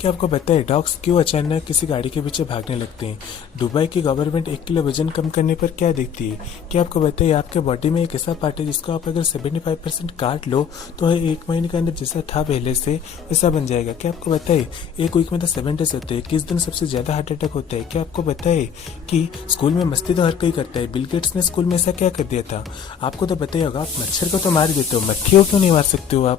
क्या आपको पता है डॉग्स क्यों अचानक किसी गाड़ी के पीछे भागने लगते हैं? दुबई की गवर्नमेंट 1 किलो वजन कम करने पर क्या देखती है? क्या आपको पता है आपके बॉडी में एक ऐसा पार्ट है जिसको आप अगर 75% काट लो तो 1 महीने के अंदर जैसा था पहले से वैसा बन जाएगा? क्या आपको पता है एक वीक में तो 7 डेज होते हैं, किस दिन सबसे ज्यादा हार्ट अटैक होता है? क्या आपको पता है कि स्कूल में मस्ती तो हर कोई करता है, बिल गेट्स ने स्कूल में ऐसा क्या कर दिया था? आपको तो पता ही होगा, आप मच्छर को तो मार देते हो, मक्खियों क्यों नहीं मार सकते हो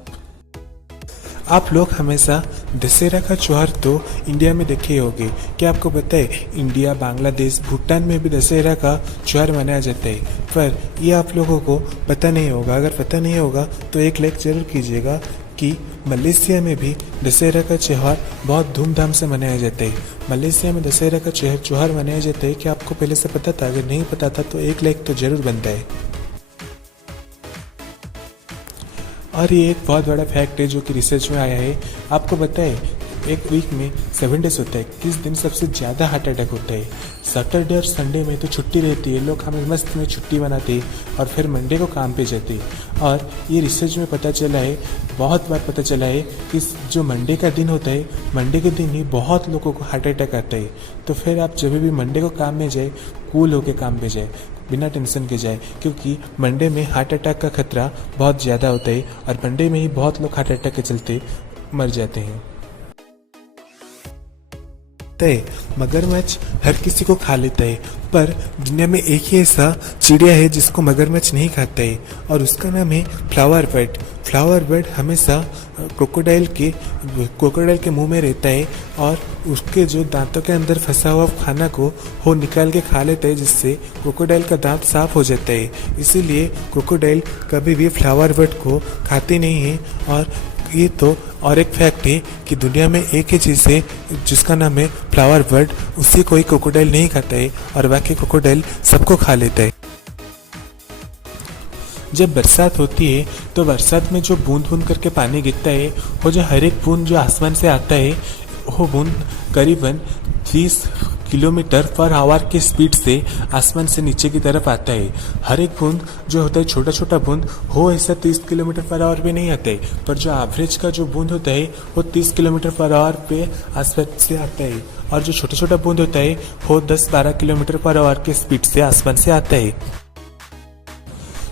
आप लोग हमेशा दशहरा का त्योहार तो इंडिया में देखे ही होंगे। क्या आपको पता है इंडिया, बांग्लादेश, भूटान में भी दशहरा का त्योहार मनाया जाता है, पर ये आप लोगों को पता नहीं होगा। अगर पता नहीं होगा तो एक लाइक जरूर कीजिएगा कि मलेशिया में भी दशहरा का त्योहार बहुत धूमधाम से मनाया जाता है। मलेशिया में दशहरा का त्योहार मनाया जाता है, क्या आपको पहले से पता था? अगर नहीं पता था तो एक लाइक तो जरूर बनता है। और ये एक बहुत बड़ा फैक्ट है जो कि रिसर्च में आया है। आपको पता है एक वीक में 7 डेज होता है, किस दिन सबसे ज़्यादा हार्ट अटैक होता है? सैटरडे और संडे में तो छुट्टी रहती है, लोग हमें मस्त में छुट्टी मनाते हैं और फिर मंडे को काम पे जाते हैं। और ये रिसर्च में पता चला है, बहुत बार पता चला है कि जो मंडे का दिन होता है, मंडे के दिन ही बहुत लोगों को हार्ट अटैक आता है। तो फिर आप जब भी मंडे को काम में जाए, कूल होके काम पे जाए, बिना टेंशन के जाए, क्योंकि मंडे में हार्ट अटैक का खतरा बहुत ज़्यादा होता है और मंडे में ही बहुत लोग हार्ट अटैक के चलते मर जाते हैं। मगरमच्छ हर किसी को खा लेता है, पर दुनिया में एक ही ऐसा चिड़िया है जिसको मगरमच्छ नहीं खाता है और उसका नाम है फ्लावर बर्ड। फ्लावर बर्ड हमेशा क्रोकोडाइल के मुंह में रहता है और उसके जो दांतों के अंदर फंसा हुआ खाना को वो निकाल के खा लेता है, जिससे क्रोकोडाइल का दांत साफ हो जाता है। इसीलिए क्रोकोडाइल कभी भी फ्लावर बर्ड को खाते नहीं है। और एक फैक्ट है कि दुनिया में एक ही चीज़ है जिसका नाम है फ्लावर बर्ड, उसी कोई क्रोकोडाइल नहीं खाता है और बाकी क्रोकोडाइल सबको खा लेता है। जब बरसात होती है तो बरसात में जो बूंद बूंद करके पानी गिरता है, वो जो हर एक बूंद जो आसमान से आता है, वो बूंद करीबन 30 किलोमीटर पर आवर की स्पीड से आसमान से नीचे की तरफ आता है। हर एक बूंद जो होता है, छोटा छोटा बूंद, वो ऐसा 30 किलोमीटर पर आवर पे नहीं आता है, पर जो एवरेज का जो बूंद होता है वो 30 किलोमीटर पर आवर पे आसमान से आता है। और जो छोटा छोटा बूंद होता है वो 10-12 किलोमीटर पर आवर की स्पीड से आसमान से आता है।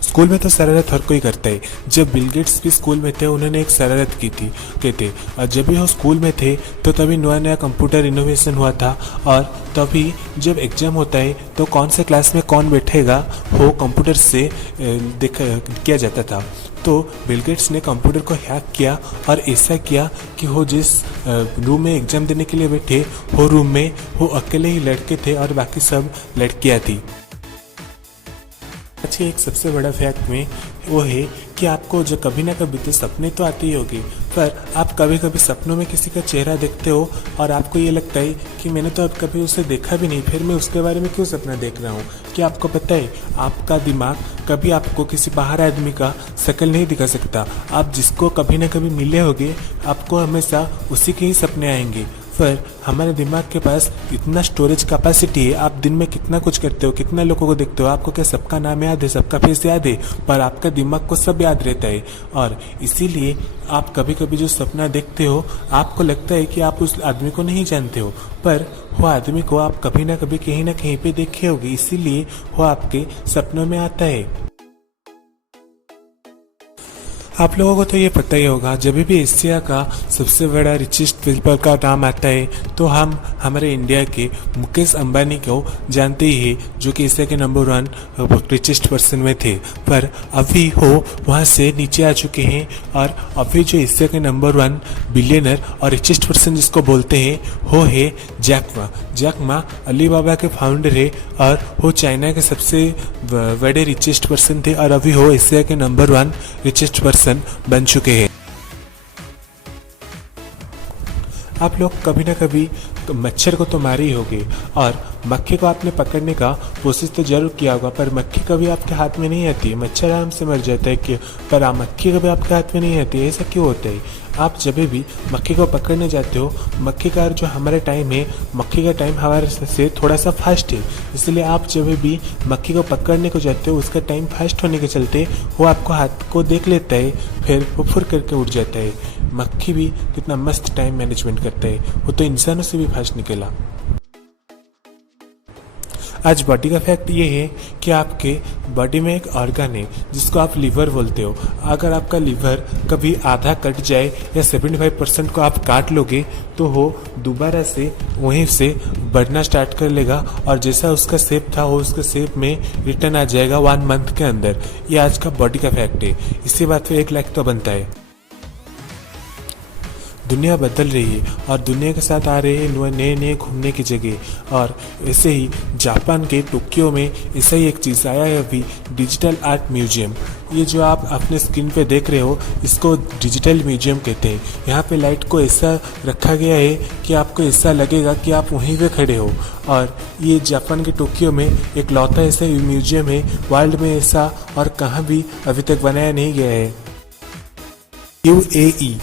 स्कूल में तो शरारत हर कोई करता है। जब बिल गेट्स भी स्कूल में थे, उन्होंने एक शरारत की थी कहते, और जब भी वो स्कूल में थे तो तभी नया नया कंप्यूटर इनोवेशन हुआ था। और तभी जब एग्जाम होता है तो कौन से क्लास में कौन बैठेगा वो कंप्यूटर से किया जाता था। तो बिल गेट्स ने कंप्यूटर को हैक किया और ऐसा किया कि वो जिस रूम में एग्जाम देने के लिए बैठे, वो रूम में वो अकेले ही लड़के थे और बाकी सब लड़कियाँ थी। अच्छा, एक सबसे बड़ा फैक्ट में वो है कि आपको जो कभी ना कभी तो सपने तो आते ही होंगे, पर आप कभी कभी सपनों में किसी का चेहरा देखते हो और आपको ये लगता है कि मैंने तो अब कभी उसे देखा भी नहीं, फिर मैं उसके बारे में क्यों सपना देख रहा हूँ। क्या आपको पता है आपका दिमाग कभी आपको किसी बाहर आदमी का शक्ल नहीं दिखा सकता। आप जिसको कभी ना कभी मिले होगे, आपको हमेशा उसी के ही सपने आएंगे। पर हमारे दिमाग के पास इतना स्टोरेज कैपेसिटी है, आप दिन में कितना कुछ करते हो, कितना लोगों को देखते हो, आपको क्या सबका नाम याद है, सबका फेस याद है, पर आपका दिमाग को सब याद रहता है। और इसीलिए आप कभी कभी जो सपना देखते हो, आपको लगता है कि आप उस आदमी को नहीं जानते हो, पर वो आदमी को आप कभी ना कभी कहीं ना कहीं पे देखे होगे, इसीलिए वो आपके सपनों में आता है। आप लोगों को तो ये पता ही होगा, जब भी एशिया का सबसे बड़ा रिचेस्ट पीपल का नाम आता है तो हम हमारे इंडिया के मुकेश अंबानी को जानते ही हैं, जो कि एशिया के नंबर 1 रिचेस्ट पर्सन में थे, पर अभी वो वहाँ से नीचे आ चुके हैं। और अभी जो एशिया के नंबर 1 बिलियनर और रिचेस्ट पर्सन जिसको बोलते हैं वो है जैक मा अलीबाबा के फाउंडर है और वो चाइना के सबसे बड़े रिचेस्ट पर्सन थे और अभी वो एशिया के नंबर 1 रिचेस्ट पर्सन बन चुके हैं। आप लोग कभी ना कभी मच्छर को तो मारे ही होंगे और मक्खी को आपने पकड़ने का कोशिश तो जरूर किया होगा, पर मक्खी कभी आपके हाथ में नहीं आती। मच्छर आराम से मर जाता है कि, पर मक्खी कभी आपके हाथ में नहीं आती। ऐसा क्यों होता है? आप जब भी मक्खी को पकड़ने जाते हो, मक्खी का जो हमारा टाइम है, मक्खी का टाइम हमारे से थोड़ा सा फास्ट है, इसलिए आप जब भी मक्खी को पकड़ने को जाते हो, उसका टाइम फास्ट होने के चलते वो आपको हाथ को देख लेता है, फिर वो फुर करके उड़ जाता है। मक्खी भी कितना मस्त टाइम मैनेजमेंट करता है, वो तो इंसानों से भी फास्ट निकला। आज बॉडी का फैक्ट ये है कि आपके बॉडी में एक ऑर्गन है जिसको आप लीवर बोलते हो। अगर आपका लीवर कभी आधा कट जाए या 75% को आप काट लोगे तो वो दोबारा से वहीं से बढ़ना स्टार्ट कर लेगा और जैसा उसका शेप था वो उसके शेप में रिटर्न आ जाएगा 1 मंथ के अंदर। ये आज का बॉडी का फैक्ट है। इसी बात पे 1 लाख तो बनता है। दुनिया बदल रही है और दुनिया के साथ आ रहे हैं नए नए घूमने की जगह। और ऐसे ही जापान के टोक्यो में ऐसा ही एक चीज़ आया है अभी, डिजिटल आर्ट म्यूजियम। ये जो आप अपने स्क्रीन पे देख रहे हो इसको डिजिटल म्यूजियम कहते हैं। यहाँ पे लाइट को ऐसा रखा गया है कि आपको ऐसा लगेगा कि आप वहीं पे खड़े हो। और ये जापान के टोक्यो में एक लौता ऐसा म्यूजियम है, वर्ल्ड में ऐसा और कहाँ भी अभी तक बनाया नहीं गया है। UAE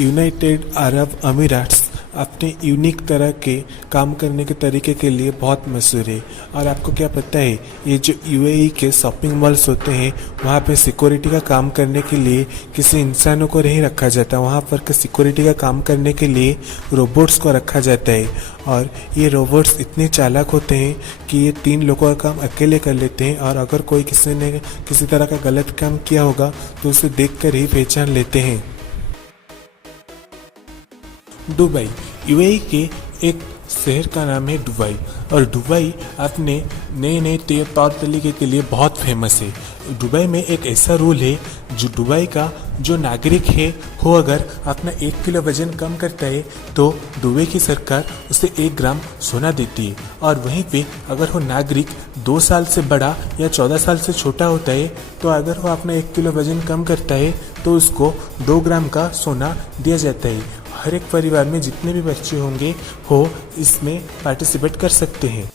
यूनाइटेड अरब अमीराट्स अपने यूनिक तरह के काम करने के तरीके के लिए बहुत मशहूर है। और आपको क्या पता है, ये जो UAE के शॉपिंग मॉल्स होते हैं वहाँ पे सिक्योरिटी का काम करने के लिए किसी इंसानों को नहीं रखा जाता, वहाँ पर के सिक्योरिटी का काम करने के लिए रोबोट्स को रखा जाता है। और ये रोबोट्स इतने चालाक होते हैं कि ये 3 लोगों का काम अकेले कर लेते हैं और अगर कोई किसी ने किसी तरह का गलत काम किया होगा तो उसे देख कर ही पहचान लेते हैं। दुबई UAE के एक शहर का नाम है दुबई। और दुबई अपने नए नए तौर तरीके के लिए बहुत फेमस है। दुबई में एक ऐसा रूल है जो दुबई का जो नागरिक है वो अगर अपना 1 किलो वजन कम करता है तो दुबई की सरकार उसे 1 ग्राम सोना देती है। और वहीं पे अगर वो नागरिक 2 साल से बड़ा या 14 साल से छोटा होता है तो अगर वो अपना 1 किलो वजन कम करता है तो उसको 2 ग्राम का सोना दिया जाता है। हर एक परिवार में जितने भी बच्चे होंगे वो इसमें पार्टिसिपेट कर सकते हैं।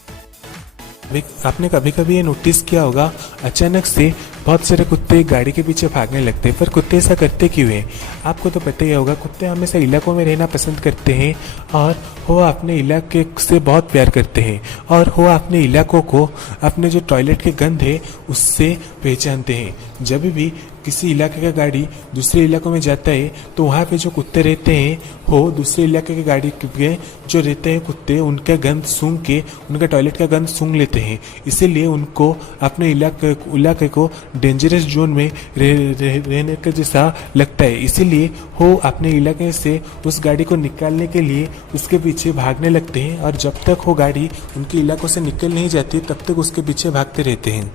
आपने कभी कभी ये नोटिस किया होगा, अचानक से बहुत सारे कुत्ते गाड़ी के पीछे भागने लगते हैं। पर कुत्ते ऐसा करते क्यों हैं? आपको तो पता ही होगा, कुत्ते हमेशा इलाकों में रहना पसंद करते हैं और वो अपने इलाके से बहुत प्यार करते हैं और वो अपने इलाकों को अपने जो टॉयलेट के गंध है उससे पहचानते हैं। जब भी किसी इलाके का गाड़ी दूसरे इलाकों में जाता है तो वहाँ पे जो कुत्ते रहते हैं वो दूसरे इलाके के गाड़ी के जो रहते हैं कुत्ते उनका गंध सूंघ के उनका टॉयलेट का गंध सूंघ लेते हैं। इसीलिए उनको अपने इलाके को डेंजरस जोन में रहने का जैसा लगता है। इसीलिए वो अपने इलाके से उस गाड़ी को निकालने के लिए उसके पीछे भागने लगते हैं और जब तक वो गाड़ी उनके इलाकों से निकल नहीं जाती तब तक उसके पीछे भागते रहते हैं।